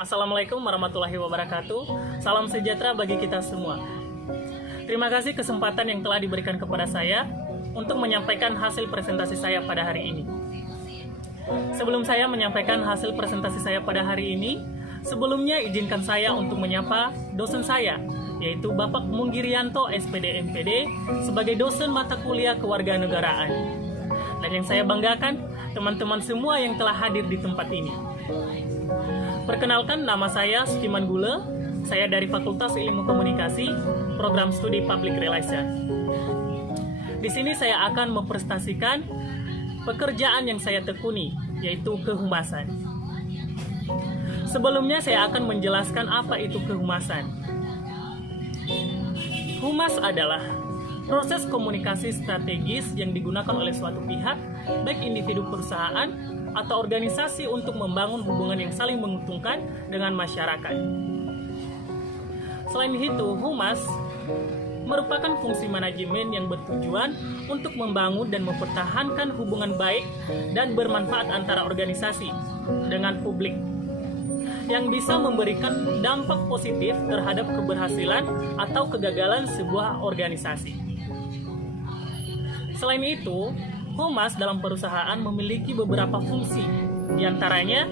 Assalamualaikum warahmatullahi wabarakatuh. Salam sejahtera bagi kita semua. Terima kasih kesempatan yang telah diberikan kepada saya untuk menyampaikan hasil presentasi saya pada hari ini. Sebelum saya menyampaikan hasil presentasi saya pada hari ini, sebelumnya izinkan saya untuk menyapa dosen saya, yaitu Bapak Munggirianto SPD MPD sebagai dosen mata kuliah kewarganegaraan. Dan yang saya banggakan, teman-teman semua yang telah hadir di tempat ini. Perkenalkan, nama saya Sukiman Gule. Saya dari Fakultas Ilmu Komunikasi, Program Studi Public Relation. Di sini saya akan mempresentasikan pekerjaan yang saya tekuni, yaitu kehumasan. Sebelumnya saya akan menjelaskan apa itu kehumasan. Humas adalah proses komunikasi strategis yang digunakan oleh suatu pihak, baik individu perusahaan atau organisasi untuk membangun hubungan yang saling menguntungkan dengan masyarakat. Selain itu, humas merupakan fungsi manajemen yang bertujuan untuk membangun dan mempertahankan hubungan baik dan bermanfaat antara organisasi dengan publik yang bisa memberikan dampak positif terhadap keberhasilan atau kegagalan sebuah organisasi. Selain itu, humas dalam perusahaan memiliki beberapa fungsi, diantaranya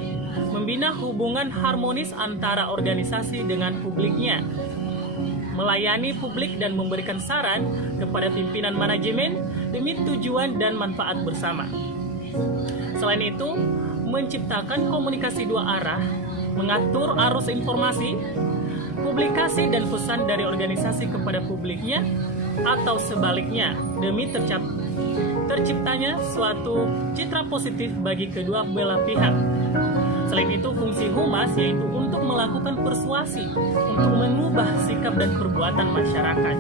membina hubungan harmonis antara organisasi dengan publiknya, melayani publik dan memberikan saran kepada pimpinan manajemen demi tujuan dan manfaat bersama. Selain itu, menciptakan komunikasi dua arah, mengatur arus informasi, publikasi dan pesan dari organisasi kepada publiknya atau sebaliknya demi terciptanya suatu citra positif bagi kedua belah pihak. Selain itu, fungsi humas yaitu untuk melakukan persuasi untuk mengubah sikap dan perbuatan masyarakat.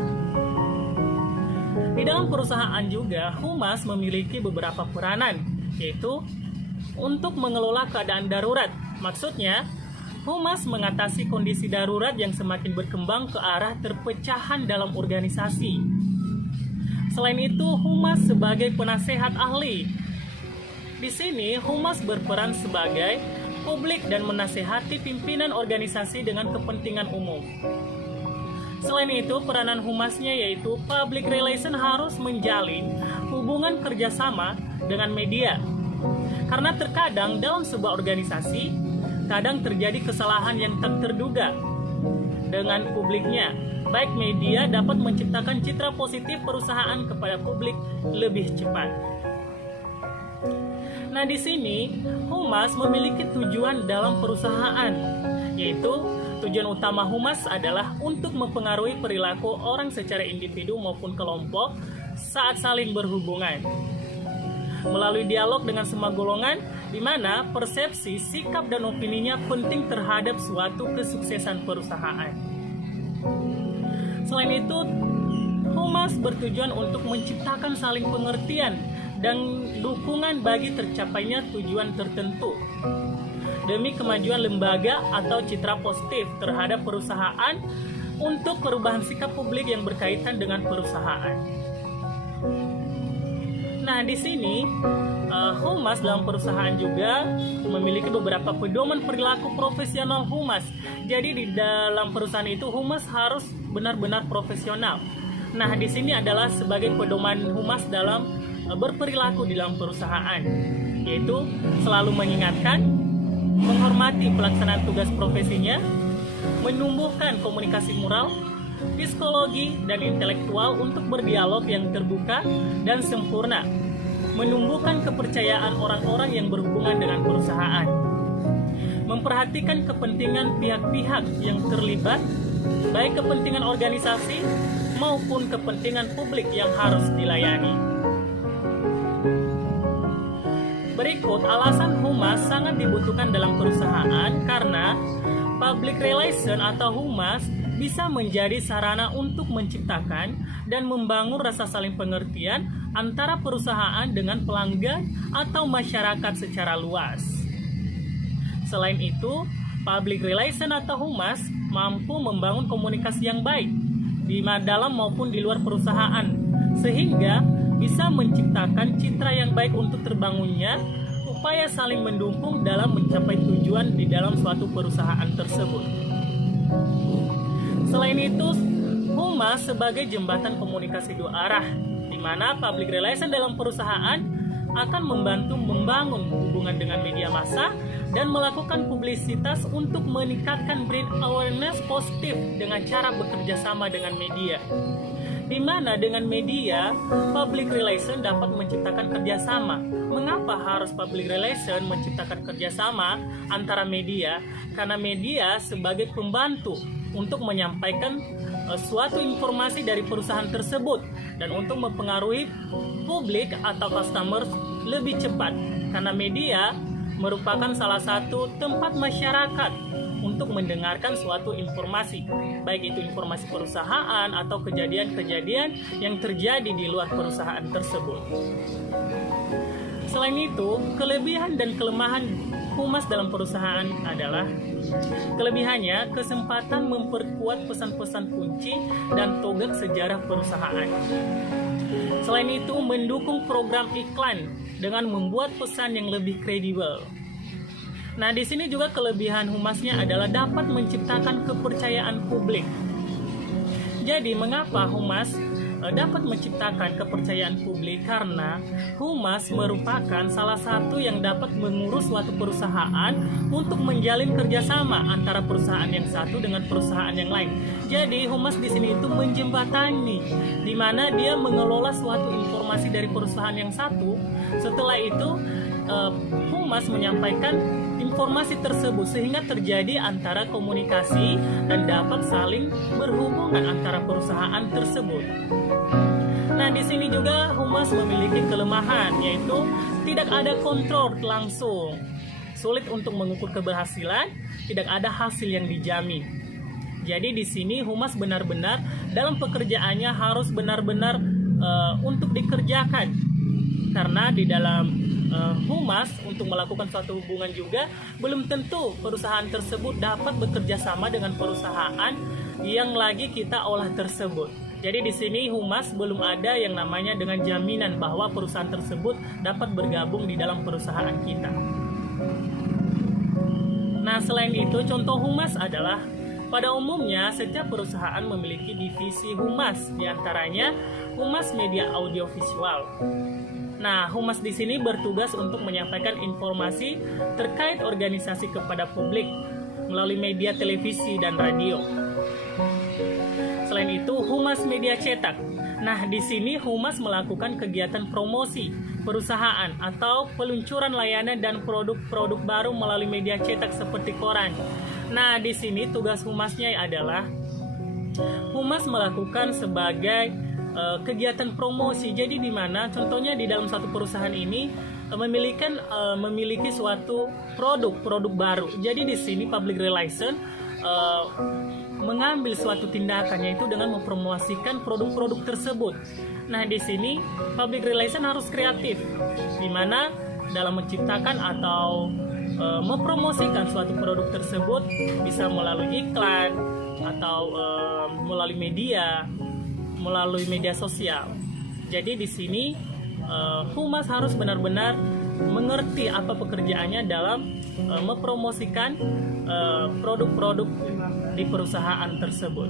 Di dalam perusahaan juga, humas memiliki beberapa peranan, yaitu untuk mengelola keadaan darurat. Maksudnya, humas mengatasi kondisi darurat yang semakin berkembang ke arah perpecahan dalam organisasi. Selain itu, humas sebagai penasehat ahli. Di sini, humas berperan sebagai publik dan menasehati pimpinan organisasi dengan kepentingan umum. Selain itu, peranan humasnya yaitu public relation harus menjalin hubungan kerjasama dengan media. Karena terkadang dalam sebuah organisasi, kadang terjadi kesalahan yang tak terduga dengan publiknya. Baik media dapat menciptakan citra positif perusahaan kepada publik lebih cepat. Nah, di sini humas memiliki tujuan dalam perusahaan, yaitu tujuan utama humas adalah untuk mempengaruhi perilaku orang secara individu maupun kelompok saat saling berhubungan. Melalui dialog dengan semua golongan, di mana persepsi, sikap, dan opininya penting terhadap suatu kesuksesan perusahaan. Selain itu, humas bertujuan untuk menciptakan saling pengertian dan dukungan bagi tercapainya tujuan tertentu demi kemajuan lembaga atau citra positif terhadap perusahaan untuk perubahan sikap publik yang berkaitan dengan perusahaan. Nah, di sini humas dalam perusahaan juga memiliki beberapa pedoman perilaku profesional humas. Jadi di dalam perusahaan itu humas harus benar-benar profesional. Nah, di sini adalah sebagai pedoman humas dalam berperilaku di dalam perusahaan, yaitu selalu mengingatkan, menghormati pelaksanaan tugas profesinya, menumbuhkan komunikasi moral, psikologi, dan intelektual untuk berdialog yang terbuka dan sempurna, menumbuhkan kepercayaan orang-orang yang berhubungan dengan perusahaan, memperhatikan kepentingan pihak-pihak yang terlibat, baik kepentingan organisasi maupun kepentingan publik yang harus dilayani. Berikut alasan humas sangat dibutuhkan dalam perusahaan karena public relation atau humas bisa menjadi sarana untuk menciptakan dan membangun rasa saling pengertian antara perusahaan dengan pelanggan atau masyarakat secara luas. Selain itu, public relation atau humas mampu membangun komunikasi yang baik di dalam maupun di luar perusahaan, sehingga bisa menciptakan citra yang baik untuk terbangunnya supaya saling mendukung dalam mencapai tujuan di dalam suatu perusahaan tersebut. Selain itu, humas sebagai jembatan komunikasi dua arah, di mana public relation dalam perusahaan akan membantu membangun hubungan dengan media massa dan melakukan publisitas untuk meningkatkan brand awareness positif dengan cara bekerja sama dengan media. Di mana dengan media, public relation dapat menciptakan kerjasama. Mengapa harus public relation menciptakan kerjasama antara media? Karena media sebagai pembantu untuk menyampaikan suatu informasi dari perusahaan tersebut dan untuk mempengaruhi publik atau customer lebih cepat. Karena media merupakan salah satu tempat masyarakat untuk mendengarkan suatu informasi, baik itu informasi perusahaan atau kejadian-kejadian yang terjadi di luar perusahaan tersebut. Selain itu, kelebihan dan kelemahan humas dalam perusahaan adalah kelebihannya kesempatan memperkuat pesan-pesan kunci dan tonggak sejarah perusahaan. Selain itu, mendukung program iklan dengan membuat pesan yang lebih kredibel. Nah, di sini juga kelebihan humasnya adalah dapat menciptakan kepercayaan publik. Jadi, mengapa humas dapat menciptakan kepercayaan publik? Karena humas merupakan salah satu yang dapat mengurus suatu perusahaan untuk menjalin kerjasama antara perusahaan yang satu dengan perusahaan yang lain. Jadi, humas di sini itu menjembatani, di mana dia mengelola suatu informasi dari perusahaan yang satu. Setelah itu, humas menyampaikan informasi tersebut sehingga terjadi antara komunikasi dan dapat saling berhubungan antara perusahaan tersebut. Nah, di sini juga humas memiliki kelemahan, yaitu tidak ada kontrol langsung, sulit untuk mengukur keberhasilan, tidak ada hasil yang dijamin. Jadi di sini humas benar-benar dalam pekerjaannya harus benar-benar untuk dikerjakan, karena di dalam humas untuk melakukan suatu hubungan juga belum tentu perusahaan tersebut dapat bekerja sama dengan perusahaan yang lagi kita olah tersebut. Jadi di sini humas belum ada yang namanya dengan jaminan bahwa perusahaan tersebut dapat bergabung di dalam perusahaan kita. Nah, selain itu contoh humas adalah pada umumnya setiap perusahaan memiliki divisi humas, diantaranya humas media audiovisual. Nah, humas di sini bertugas untuk menyampaikan informasi terkait organisasi kepada publik melalui media televisi dan radio. Selain itu, humas media cetak. Nah, di sini humas melakukan kegiatan promosi perusahaan atau peluncuran layanan dan produk-produk baru melalui media cetak seperti koran. Nah, di sini tugas humasnya adalah humas melakukan sebagai kegiatan promosi. Jadi di mana contohnya di dalam satu perusahaan ini memiliki suatu produk baru. Jadi di sini public relation mengambil suatu tindakan, yaitu dengan mempromosikan produk-produk tersebut. Nah, di sini public relation harus kreatif, di mana dalam menciptakan atau mempromosikan suatu produk tersebut bisa melalui iklan atau melalui media sosial. Jadi di sini humas harus benar-benar mengerti apa pekerjaannya dalam mempromosikan produk-produk di perusahaan tersebut.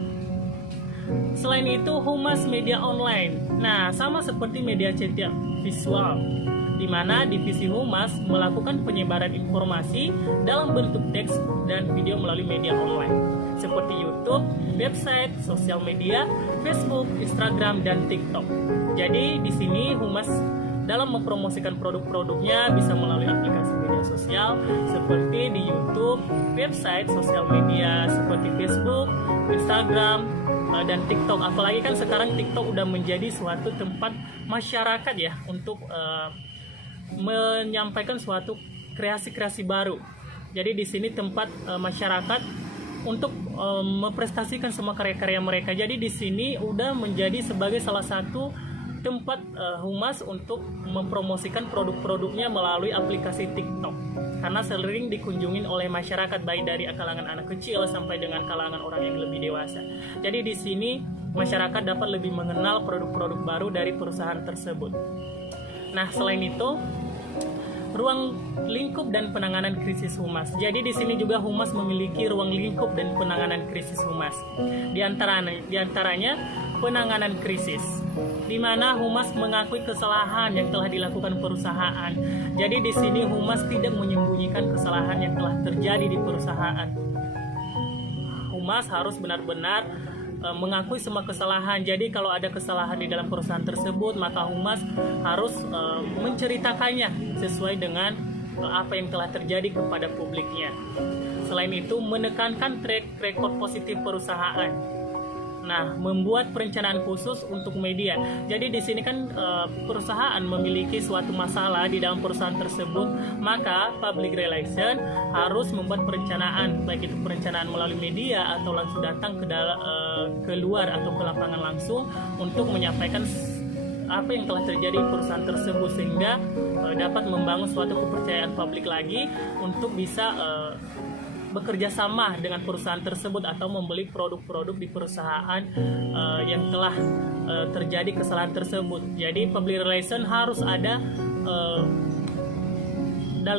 Selain itu, humas media online. Nah, sama seperti media cetak visual, di mana divisi humas melakukan penyebaran informasi dalam bentuk teks dan video melalui media online seperti YouTube, website, sosial media, Facebook, Instagram, dan TikTok. Jadi di sini humas dalam mempromosikan produk-produknya bisa melalui aplikasi media sosial seperti di YouTube, website, sosial media seperti Facebook, Instagram, dan TikTok. Apalagi kan sekarang TikTok udah menjadi suatu tempat masyarakat ya untuk menyampaikan suatu kreasi-kreasi baru. Jadi di sini tempat masyarakat untuk memprestasikan semua karya-karya mereka. Jadi di sini udah menjadi sebagai salah satu tempat humas untuk mempromosikan produk-produknya melalui aplikasi TikTok. Karena sering dikunjungin oleh masyarakat, baik dari kalangan anak kecil sampai dengan kalangan orang yang lebih dewasa. Jadi di sini masyarakat dapat lebih mengenal produk-produk baru dari perusahaan tersebut. Nah, selain itu, ruang lingkup dan penanganan krisis humas. Jadi di sini juga humas memiliki ruang lingkup dan penanganan krisis humas. Di antaranya penanganan krisis, di mana humas mengakui kesalahan yang telah dilakukan perusahaan. Jadi di sini humas tidak menyembunyikan kesalahan yang telah terjadi di perusahaan. Humas harus benar-benar mengakui semua kesalahan. Jadi kalau ada kesalahan di dalam perusahaan tersebut, maka humas harus menceritakannya sesuai dengan apa yang telah terjadi kepada publiknya. Selain itu, menekankan track record positif perusahaan. Nah, membuat perencanaan khusus untuk media. Jadi di sini kan perusahaan memiliki suatu masalah di dalam perusahaan tersebut, maka public relation harus membuat perencanaan, baik itu perencanaan melalui media atau langsung datang ke luar atau ke lapangan langsung untuk menyampaikan apa yang telah terjadi di perusahaan tersebut, sehingga dapat membangun suatu kepercayaan publik lagi untuk bisa bekerja sama dengan perusahaan tersebut atau membeli produk-produk di perusahaan yang telah terjadi kesalahan tersebut. Jadi public relation harus ada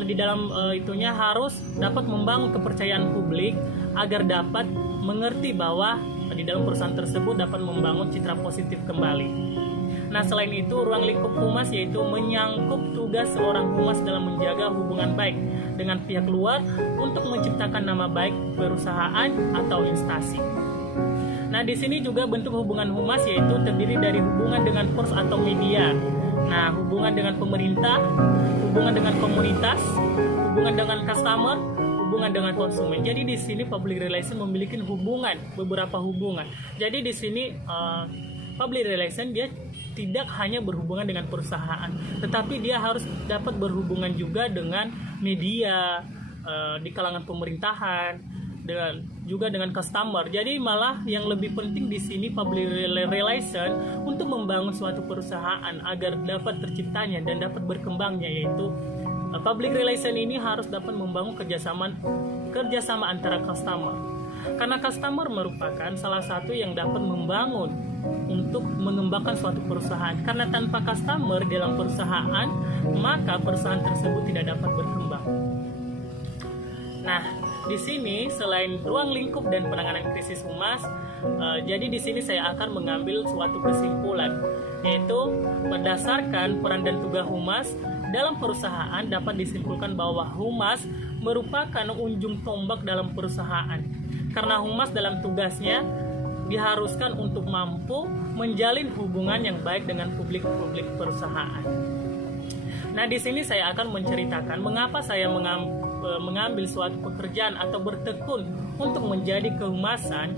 di dalam itunya, harus dapat membangun kepercayaan publik agar dapat mengerti bahwa di dalam perusahaan tersebut dapat membangun citra positif kembali. Nah, selain itu, ruang lingkup humas yaitu menyangkut tugas seorang humas dalam menjaga hubungan baik dengan pihak luar untuk menciptakan nama baik perusahaan atau instansi. Nah, di sini juga bentuk hubungan humas yaitu terdiri dari hubungan dengan pers atau media. Nah, hubungan dengan pemerintah, hubungan dengan komunitas, hubungan dengan customer, hubungan dengan konsumen. Jadi di sini public relation memiliki beberapa hubungan. Jadi di sini public relation dia tidak hanya berhubungan dengan perusahaan, tetapi dia harus dapat berhubungan juga dengan media, di kalangan pemerintahan, juga dengan customer. Jadi malah yang lebih penting di sini public relation untuk membangun suatu perusahaan agar dapat terciptanya dan dapat berkembangnya, yaitu public relation ini harus dapat membangun kerjasama antara customer. Karena customer merupakan salah satu yang dapat membangun untuk mengembangkan suatu perusahaan. Karena tanpa customer dalam perusahaan, maka perusahaan tersebut tidak dapat berkembang. Nah, di sini selain ruang lingkup dan penanganan krisis humas, jadi di sini saya akan mengambil suatu kesimpulan, yaitu berdasarkan peran dan tugas humas dalam perusahaan dapat disimpulkan bahwa humas merupakan ujung tombak dalam perusahaan. Karena humas dalam tugasnya diharuskan untuk mampu menjalin hubungan yang baik dengan publik perusahaan. Nah, di sini saya akan menceritakan mengapa saya mengambil suatu pekerjaan atau bertekun untuk menjadi kehumasan.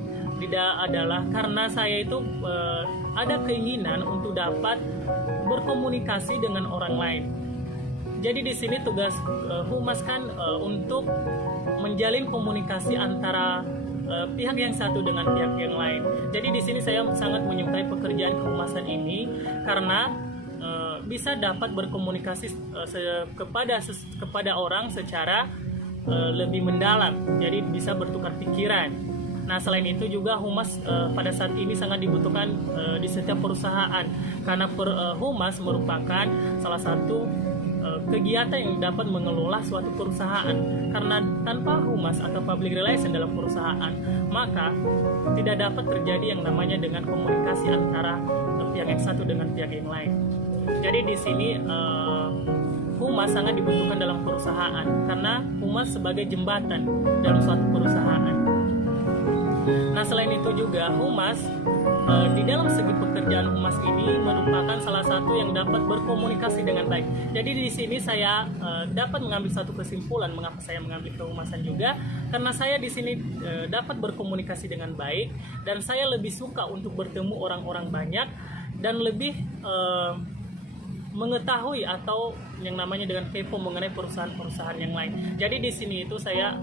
Adalah karena saya itu ada keinginan untuk dapat berkomunikasi dengan orang lain. Jadi di sini tugas humas kan untuk menjalin komunikasi antara pihak yang satu dengan pihak yang lain. Jadi di sini saya sangat menyukai pekerjaan kehumasan ini karena bisa dapat berkomunikasi kepada orang secara lebih mendalam. Jadi bisa bertukar pikiran. Nah, selain itu juga humas pada saat ini sangat dibutuhkan di setiap perusahaan karena humas merupakan salah satu kegiatan yang dapat mengelola suatu perusahaan. Karena tanpa humas atau public relation dalam perusahaan, maka tidak dapat terjadi yang namanya dengan komunikasi antara pihak yang satu dengan pihak yang lain. Jadi di sini humas sangat dibutuhkan dalam perusahaan karena humas sebagai jembatan dalam suatu perusahaan. Nah, selain itu juga humas di dalam segi pekerjaan humas ini merupakan salah satu yang dapat berkomunikasi dengan baik. Jadi di sini saya dapat mengambil satu kesimpulan mengapa saya mengambil kehumasan juga, karena saya di sini dapat berkomunikasi dengan baik dan saya lebih suka untuk bertemu orang-orang banyak dan lebih mengetahui atau yang namanya dengan kepo mengenai perusahaan-perusahaan yang lain. Jadi di sini itu saya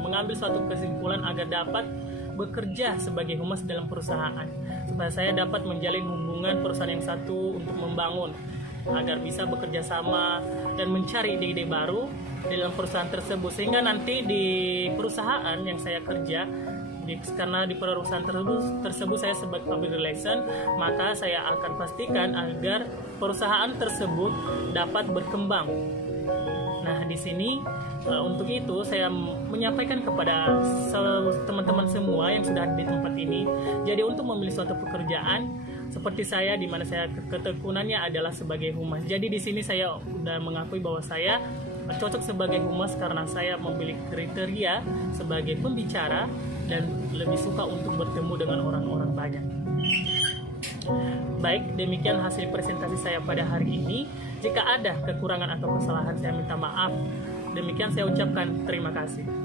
mengambil suatu kesimpulan agar dapat bekerja sebagai humas dalam perusahaan supaya saya dapat menjalin hubungan perusahaan yang satu untuk membangun agar bisa bekerja sama dan mencari ide-ide baru di dalam perusahaan tersebut, sehingga nanti di perusahaan yang saya kerja karena di perusahaan tersebut saya sebagai public relation, maka saya akan pastikan agar perusahaan tersebut dapat berkembang Nah, di sini untuk itu saya menyampaikan kepada teman-teman semua yang sudah ada di tempat ini. Jadi untuk memilih suatu pekerjaan seperti saya, di mana saya ketekunannya adalah sebagai humas. Jadi di sini saya sudah mengakui bahwa saya cocok sebagai humas karena saya memiliki kriteria sebagai pembicara dan lebih suka untuk bertemu dengan orang-orang banyak. Baik, demikian hasil presentasi saya pada hari ini. Jika ada kekurangan atau kesalahan, saya minta maaf. Demikian saya ucapkan terima kasih.